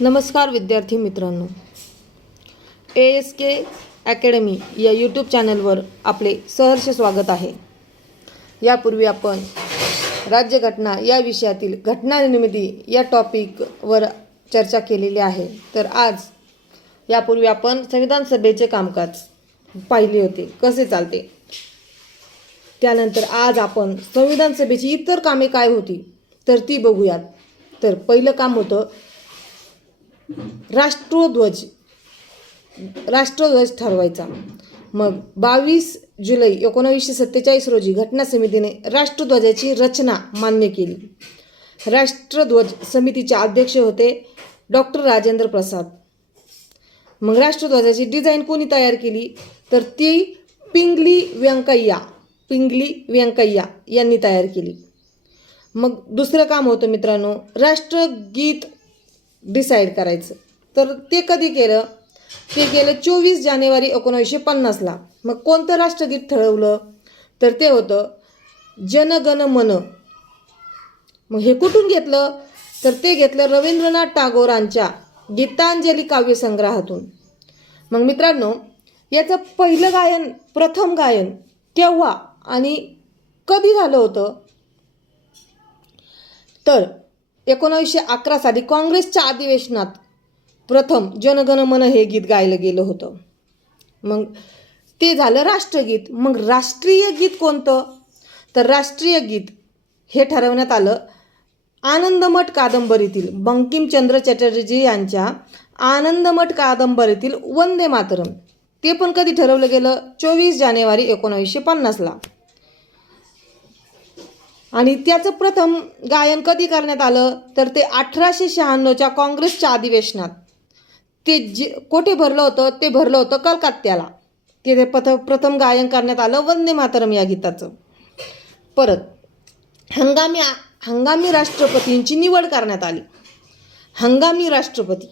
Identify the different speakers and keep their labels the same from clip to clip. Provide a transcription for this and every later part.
Speaker 1: नमस्कार विद्यार्थी मित्रांनो. ए एस के अकॅडमी या यूट्यूब चॅनलवर आपले सहर्ष स्वागत आहे. यापूर्वी आपण राज्यघटना या विषयातील घटनानिर्मिती या टॉपिकवर चर्चा केलेली आहे. तर आज यापूर्वी आपण संविधान सभेचे कामकाज पाहिले होते. कसे चालते? त्यानंतर आज आपण संविधान सभेची इतर कामे काय होती? तर ती बघूयात. तर पहिलं काम होतं राष्ट्रध्वज राष्ट्रध्वज ठरवायचा. मग बावीस जुलै एकोणावीसशे सत्तेचाळीस रोजी घटना समितीने राष्ट्रध्वजाची रचना मान्य केली. राष्ट्रध्वज समितीचे अध्यक्ष होते डॉक्टर राजेंद्र प्रसाद. मग राष्ट्रध्वजाची डिझाईन कोणी तयार केली? तर ती पिंगली व्यंकय्या पिंगली व्यंकय्या यांनी तयार केली. मग दुसरं काम होतं मित्रांनो राष्ट्रगीत डिसाईड करायचं. तर ते कधी केलं? ते केलं चोवीस जानेवारी एकोणावीसशे पन्नासला मग कोणतं राष्ट्रगीत ठरवलं? तर ते होतं जनगण मन. मग हे कुठून घेतलं? तर ते घेतलं रवींद्रनाथ टागोरांच्या गीतांजली काव्यसंग्रहातून. मग मित्रांनो याचं पहिलं गायन प्रथम गायन केव्हा आणि कधी झालं होतं? तर एकोणावीसशे अकरा साली काँग्रेसच्या अधिवेशनात प्रथम जनगण मन हे गीत गायलं गेलं होतं. मग ते झालं राष्ट्रगीत. मग राष्ट्रीय गीत कोणतं? तर राष्ट्रीय गीत हे ठरवण्यात आलं आनंदमठ कादंबरीतील बंकिमचंद्र चटर्जी यांच्या आनंदमठ कादंबरीतील वंदे मातरम. ते पण कधी ठरवलं गेलं? चोवीस जानेवारी एकोणावीसशे पन्नासला. आणि त्याचं प्रथम गायन कधी करण्यात आलं? तर ते अठराशे शहाण्णवच्या काँग्रेसच्या अधिवेशनात. ते जे कोठे भरलं होतं? ते भरलं होतं कलकत्त्याला. तिथे पथ प्रथम गायन करण्यात आलं वंदे मातरम या गीताचं. परत हंगामी हंगामी राष्ट्रपतींची निवड करण्यात आली. हंगामी राष्ट्रपती.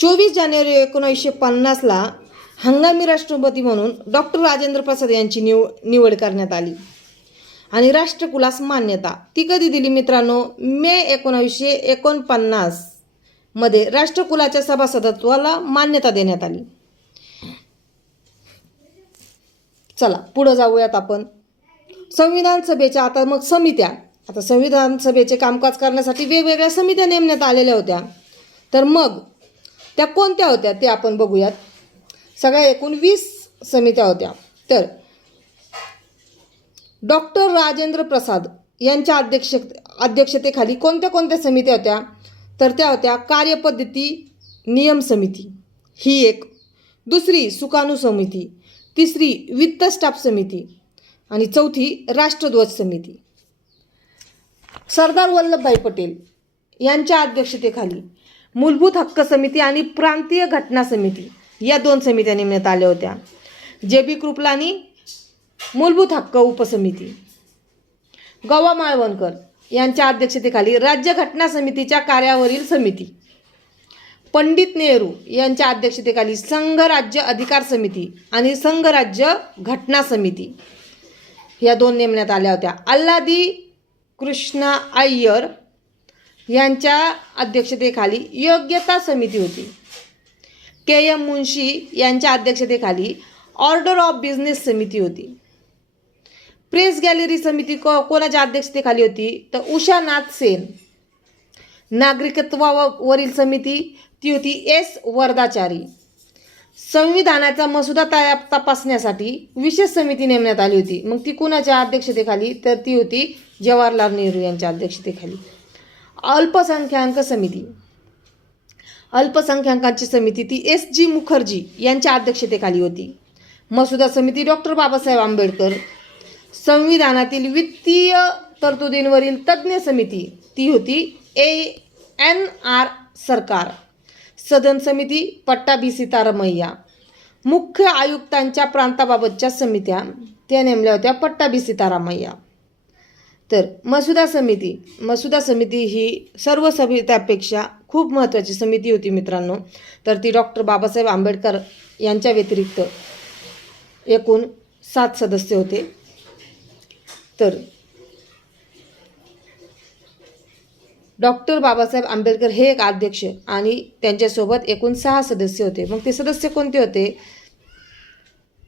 Speaker 1: चोवीस जानेवारी एकोणीसशे पन्नासला हंगामी राष्ट्रपती म्हणून डॉक्टर राजेंद्र प्रसाद यांची निव निवड करण्यात आली. आणि राष्ट्रकुलास मान्यता. ती कधी दिली मित्रांनो? मे एकोणावीसशे एकोणपन्नासमध्ये राष्ट्रकुलाच्या सभासदत्वाला मान्यता देण्यात आली. चला पुढं जाऊयात आपण. संविधान सभेच्या आता मग समित्या. आता संविधान सभेचे कामकाज करण्यासाठी वेगवेगळ्या समित्या नेमण्यात आलेल्या होत्या. तर मग त्या कोणत्या होत्या ते आपण बघूयात. सगळ्या एकूण वीस समित्या होत्या. तर डॉक्टर राजेंद्र प्रसाद यांच्या अध्यक्ष अध्यक्षतेखाली कोणत्या कोणत्या समित्या होत्या? तर त्या होत्या कार्यपद्धती नियम समिती. ही एक. दुसरी सुकाणू समिती. तिसरी वित्त स्टाफ समिती. आणि चौथी राष्ट्रध्वज समिती. सरदार वल्लभभाई पटेल यांच्या अध्यक्षतेखाली मूलभूत हक्क समिती आणि प्रांतीय घटना समिती या दोन समित्या नेमण्यात आल्या होत्या. जे बी कृपलानी मूलभूत हक्क उपसमिती. गवा माळवणकर यांच्या अध्यक्षतेखाली राज्य घटना समितीच्या कार्यावरील समिती. पंडित नेहरू यांच्या अध्यक्षतेखाली संघ राज्य अधिकार समिती आणि संघ राज्य घटना समिती. या दोन नेमण्यात आल्या होत्या. अल्लादी कृष्णा अय्यर यांच्या अध्यक्षतेखाली योग्यता समिती होती. के एम मुन्शी यांच्या अध्यक्षतेखाली ऑर्डर ऑफ बिझनेस समिती होती. प्रेस गॅलरी समिती को कोणाच्या अध्यक्षतेखाली होती? तर उषानाथ सेन. नागरिकत्वावरील समिती ती होती एस. वर्धाचारी. संविधानाचा मसुदा तया तपासण्यासाठी विशेष समिती नेमण्यात आली होती. मग ती कुणाच्या अध्यक्षतेखाली? तर ती होती जवाहरलाल नेहरू यांच्या अध्यक्षतेखाली. अल्पसंख्याक समिती. अल्पसंख्याकांची समिती ती एस. जी. मुखर्जी यांच्या अध्यक्षतेखाली होती. मसुदा समिती डॉक्टर बाबासाहेब आंबेडकर संविधानातील वित्तीय तरतुदींवरील तज्ज्ञ समिती ती होती ए एन आर सरकार. सदन समिती पट्टाभी सीतारामय्या मुख्य आयुक्तांच्या प्रांताबाबतच्या समित्या त्या नेमल्या होत्या पट्टाभी सीतारामय्या तर मसुदा समिती मसुदा समिती ही सर्व समित्यापेक्षा खूप महत्त्वाची समिती होती मित्रांनो. तर ती डॉक्टर बाबासाहेब आंबेडकर यांच्या व्यतिरिक्त एकूण सात सदस्य होते. तर डॉक्टर बाबासाहेब आंबेडकर हे एक अध्यक्ष आणि त्यांच्यासोबत एकूण सहा सदस्य होते. मग ते सदस्य कोणते होते?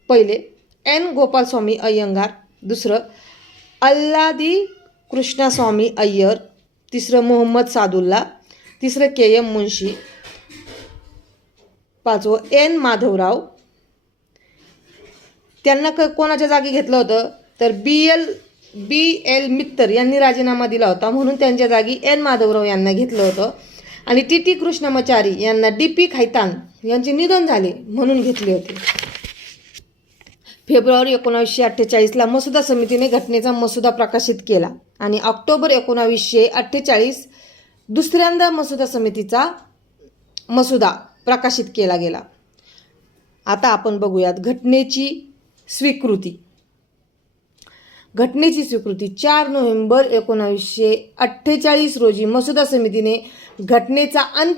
Speaker 1: पहिले एन गोपालस्वामी अय्यंगार दुसरं अल्लादी कृष्णास्वामी अय्यर तिसरं मोहम्मद सादुल्ला तिसरं के एम मुन्शी पाचवं एन माधवराव. त्यांना क कोणाच्या जागी घेतलं होतं? तर बी एल बी एल मित्तर यांनी राजीनामा दिला होता. म्हणून त्यांच्या जागी एन माधवराव यांना घेतलं होतं. आणि टी टी कृष्णमचारी यांना डी पी खैतान यांचे निधन झाले म्हणून घेतले होते. फेब्रुवारी एकोणावीसशे अठ्ठेचाळीसला मसुदा समितीने घटनेचा मसुदा प्रकाशित केला. आणि ऑक्टोबर एकोणावीसशे अठ्ठेचाळीस दुसऱ्यांदा मसुदा समितीचा मसुदा प्रकाशित केला गेला. आता आपण बघूयात घटनेची स्वीकृती. घटनेची स्वीकृती चार नोव्हेंबर एकोणावीसशे अठ्ठेचाळीस रोजी मसुदा समितीने घटनेचा अंत